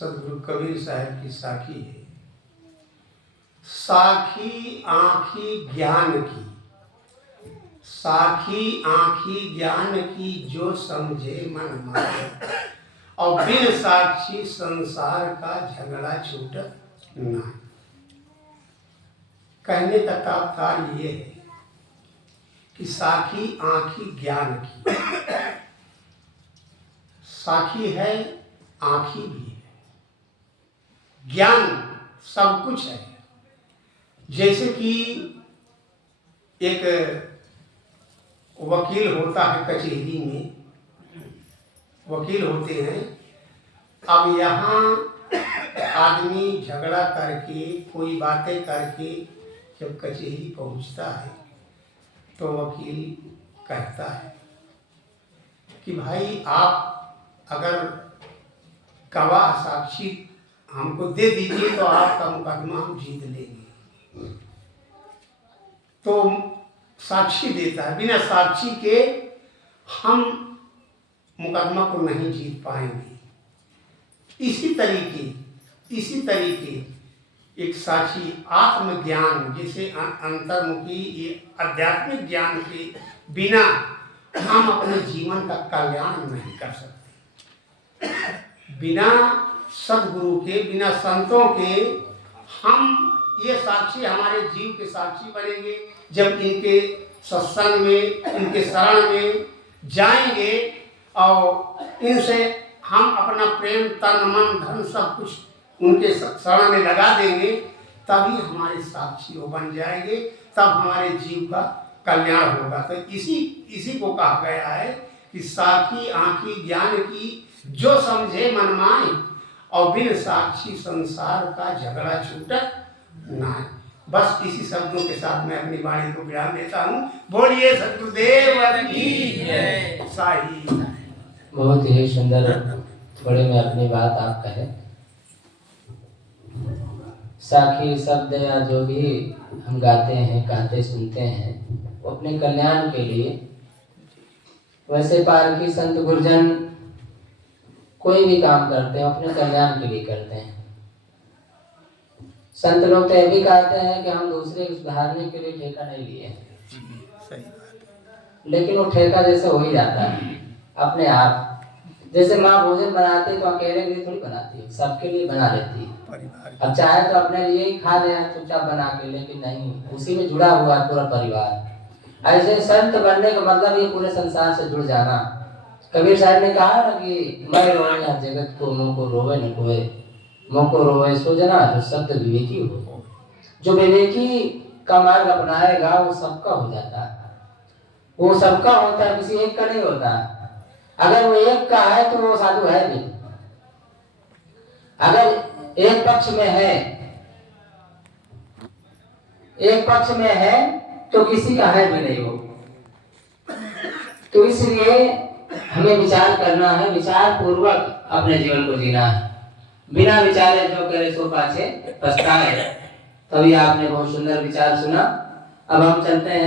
सदगुरु कबीर साहब की साखी है। साखी आँखी ज्ञान की, साखी आँखी ज्ञान की, जो समझे मन मारे, और बिन साक्षी संसार का झगड़ा छूटत नहीं। कहने का तात्पर्य ये है कि साखी आँखी ज्ञान की, साखी है आँखी भी है, ज्ञान सब कुछ है। जैसे कि एक वकील होता है, कचहरी में वकील होते हैं। अब यहाँ आदमी झगड़ा करके, कोई बातें करके जब कचहरी पहुँचता है तो वकील कहता है कि भाई आप अगर गवाह साक्षी हमको दे दीजिए तो आपका मुकदमा हम जीत लेंगे। तो साक्षी देता है, बिना साक्षी के हम मुकदमा को नहीं जीत पाएंगे। इसी तरीके एक साक्षी आत्मज्ञान, जिसे अंतर्मुखी ये आध्यात्मिक ज्ञान के बिना हम अपने जीवन का कल्याण नहीं कर सकते। बिना सदगुरु के, बिना संतों के हम ये साक्षी हमारे जीव के साक्षी बनेंगे। जब इनके सत्संग में, इनके शरण में जाएंगे और इनसे हम अपना प्रेम, तन मन धन सब कुछ उनके शरण में लगा देंगे, तभी हमारे साक्षी वो बन जाएंगे, तब हमारे जीव का कल्याण होगा। तो इसी को कहा गया है कि साखी आँखी ज्ञान की, जो समझे मन माए, और बिन साक्षी संसार का झगड़ा छूटत नहीं। बस इसी शब्दों के साथ मैं अपनी वाणी को विराम देता हूँ। बोलिए सतगुरुदेव की जय। साई। बहुत ही सुंदर, थोड़े में अपनी बात आप कहें। साखी शब्द या जो भी हम गाते हैं, कहते सुनते हैं, वो अपने कल्याण के लिए। वैसे पारखी संत गुरजन कोई भी काम करते हैं अपने कल्याण के लिए करते हैं। संत लोग तो ये भी कहते हैं कि हम दूसरे को सुधारने के लिए ठेका नहीं लिए, लेकिन वो ठेका जैसे हो ही जाता है अपने आप। जैसे माँ भोजन बनाती है तो अकेले के लिए थोड़ी बनाती है, सबके लिए बना लेती है। अब चाहे तो अपने लिए ही खा ले चुपचाप बना के, लेकिन नहीं, उसी में जुड़ा हुआ है पूरा परिवार। ऐसे संत बनने का मतलब ये पूरे संसार से जुड़ जाना। कबीर साहब ने कहा ना कि मैं रोए या जगत को, मुँह को रोवे न कोई, मुँह को रोवे सो जना, जो शब्द विवेकी हो। जो विवेकी का मार्ग अपनाएगा वो सबका हो जाता है, वो सबका होता है, किसी एक का नहीं होता। अगर वो एक का है तो वो साधु है भी। अगर एक पक्ष में है तो किसी का है भी नहीं हो। तो इसलिए हमें विचार करना है, विचार पूर्वक अपने जीवन को जीना है। बिना विचारे जो करे सो पाछे पछताए। तभी आपने बहुत सुंदर विचार सुना। अब हम चलते हैं।